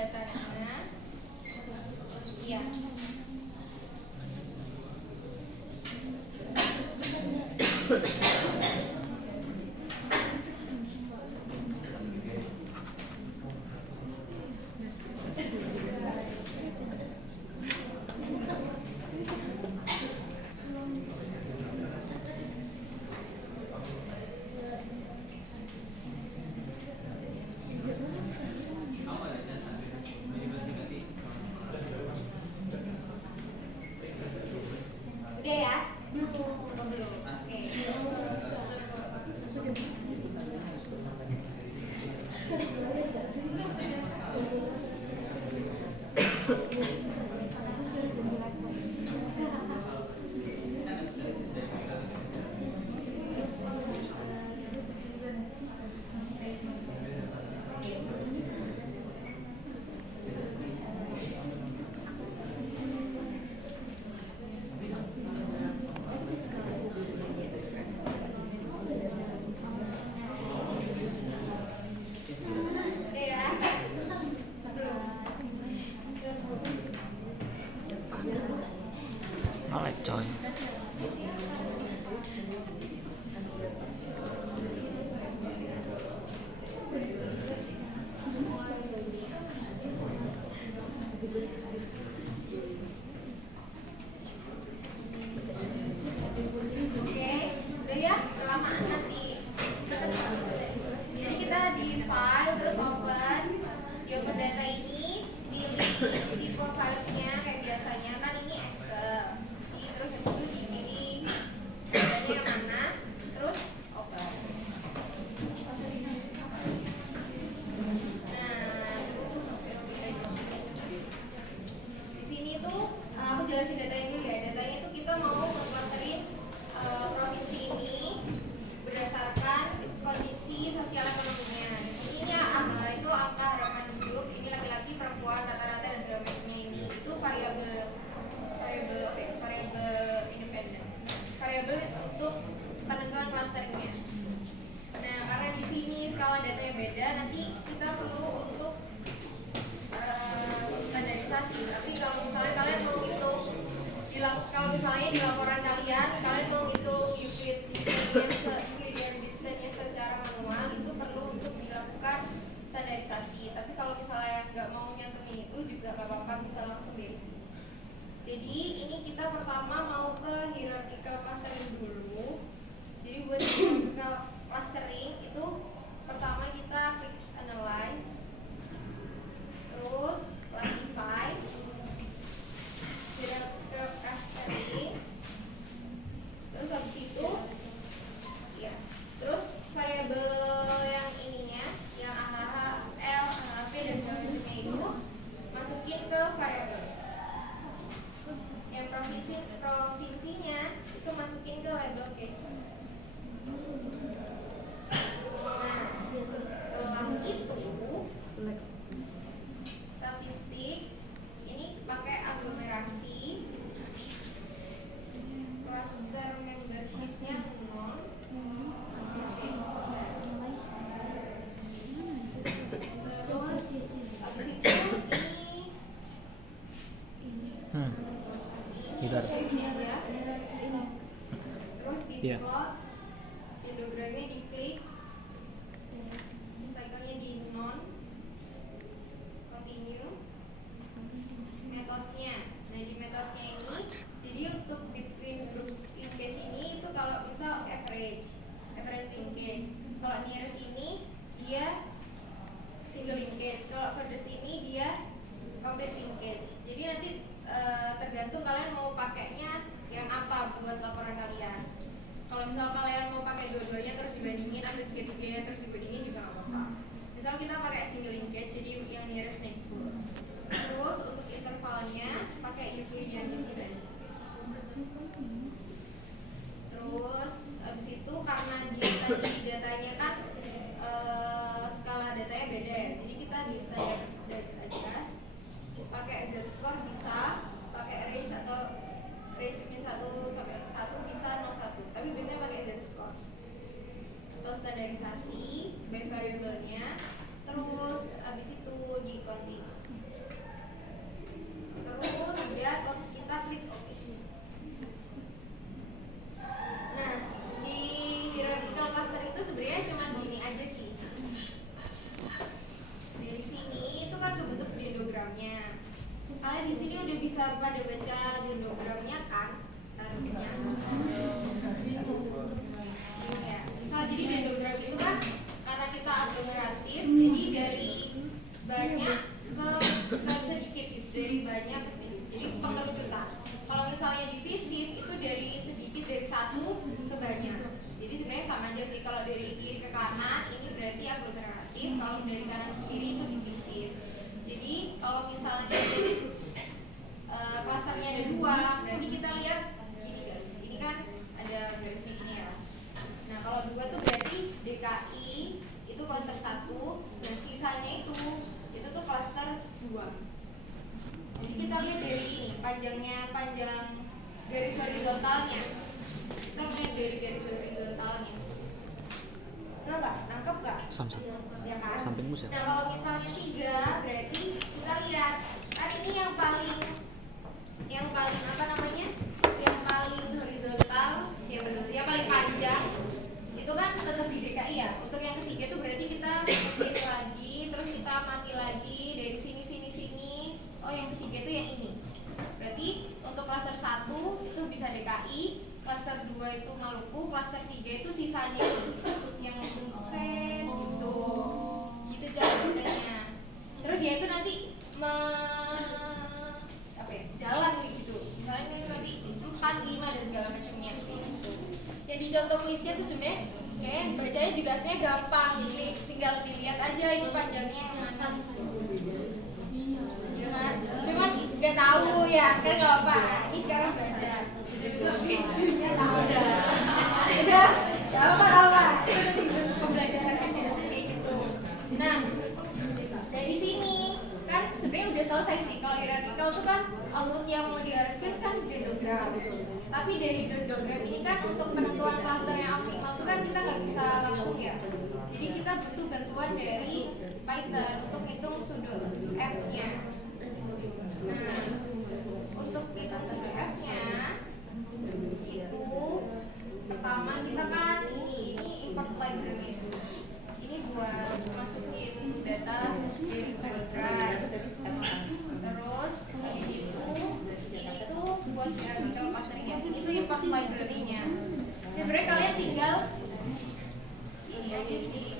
datanya. Iya. Udah ya? Oke. Udah ya? Nolak coy. Oke, udah ya, kelamaan nanti. Jadi kita di file terus open, di open data ini pilih tipe filesnya kayak biasanya kan ini Excel. Jadi terus itu dipilih datanya yang mana, terus open. Di sini tuh aku jelasin datanya dulu ya. Datanya itu kita mau mengclusterin provinsi ini berdasarkan kondisi sosial ekonominya. Ini itu angka harapan hidup, ini laki-laki, perempuan, rata-rata dan segala macamnya ini. Itu variabel independen. Variabel untuk penentuan klasternya. Nah, karena di sini skala datanya beda, nanti kita perlu untuk standarisasi. Tapi kalau misalnya kalian mau hitung kalau misalnya di laporan kalian mau hitung Euclidean distance-nya secara manual, itu perlu untuk dilakukan standarisasi. Tapi kalau misalnya nggak mau nyantumin itu juga nggak apa-apa, bisa langsung dari sini. Jadi ini kita pertama mau ke hierarchical clustering dulu. Jadi buat hierarchical clustering itu pertama kita klik analyze, terus classify, hierarchical clustering, terus habis itu ya, terus variabel yang ininya, yang AHH, L, AHP dan segala macamnya itu masukin ke variables. Yang provinsinya itu masukin ke label case. Nah, setelah itu statistik ini pakai aglomerasi, cluster membership-nya 0. Terus abis itu Hidar. Terus di Iya. plot, hidrogramnya diklik, cycle-nya di non, continue, metodenya. Nah, di metodenya ini, jadi untuk between groups linkage ini itu kalau misal average linkage. Kalau nearest ini dia single linkage. Kalau furthest ini dia complete linkage. Jadi nanti tergantung kalian mau pakainya yang apa buat laporan kalian. Kalau misal kalian mau pakai dua-duanya terus dibandingin atau tiga-tiganya terus dibandingin juga nggak apa-apa. Misal kita pakai single linkage, jadi yang nearest neighbor. Terus untuk intervalnya pakai Euclidean distance. Terus abis itu karena dia tadi datanya kan skala datanya beda ya, jadi kita di standaris aja. Pakai z-score bisa, pakai range atau range min 1 sampai 1 bisa 01, tapi biasanya pakai z-score atau standarisasi by variabelnya. Terus abis itu di continue. dari kanan ke kiri itu divisif. Jadi kalau misalnya klasternya ada 2, berarti kita lihat gini guys, ini kan ada garis ini ya. Nah kalau 2 tuh berarti DKI itu klaster 1, dan sisanya itu tuh klaster 2. Jadi kita lihat dari ini panjang garis horizontalnya. Kita lihat dari garis horizontalnya. Enggak nggak? Nangkep nggak? Ya kan? Sampingmu siapa? Nah kalau misalnya 3 berarti kita lihat kan ini yang paling apa namanya? Yang paling horizontal, yang paling panjang itu kan tetap di DKI ya. Untuk yang ketiga itu berarti kita pilih lagi, terus kita mati lagi dari sini. Oh yang ketiga itu yang ini. Berarti untuk klaster 1 itu bisa DKI, klaster 2 itu Maluku, klaster 3 itu sisanya yang keren gitu. Gitu cara bacanya. Terus ya itu nanti jalan gitu. Misalnya nanti 4, 5 dan segala macamnya gitu. Yang di contoh kuisnya tuh sebenarnya kayak bacanya juga aslinya gampang. Jadi tinggal dilihat aja ini panjangnya yang mana. Gitu kan? Cuman nggak tahu ya kan nggak apa. Ini sekarang belajar. Ya udah. Ya apa. Itu nanti pembelajaran aja kayak gitu. Nah dari sini kan sebenarnya udah selesai sih. Kalau hierarkikal itu kan output yang mau diharapkan kan dendrogram. Tapi dari dendrogram ini kan untuk penentuan klaster yang optimal itu kan kita nggak bisa langsung ya. Jadi kita butuh bantuan dari Python untuk hitung sudut F-nya. Nah, untuk hitung sudut F-nya itu pertama kita kan ini import library. Ini buat masukin data dari Google Drive. Terus habis itu ini tuh buat hierarchical clustering ya. Itu import library-nya. Sebenarnya kalian tinggal ini aja sih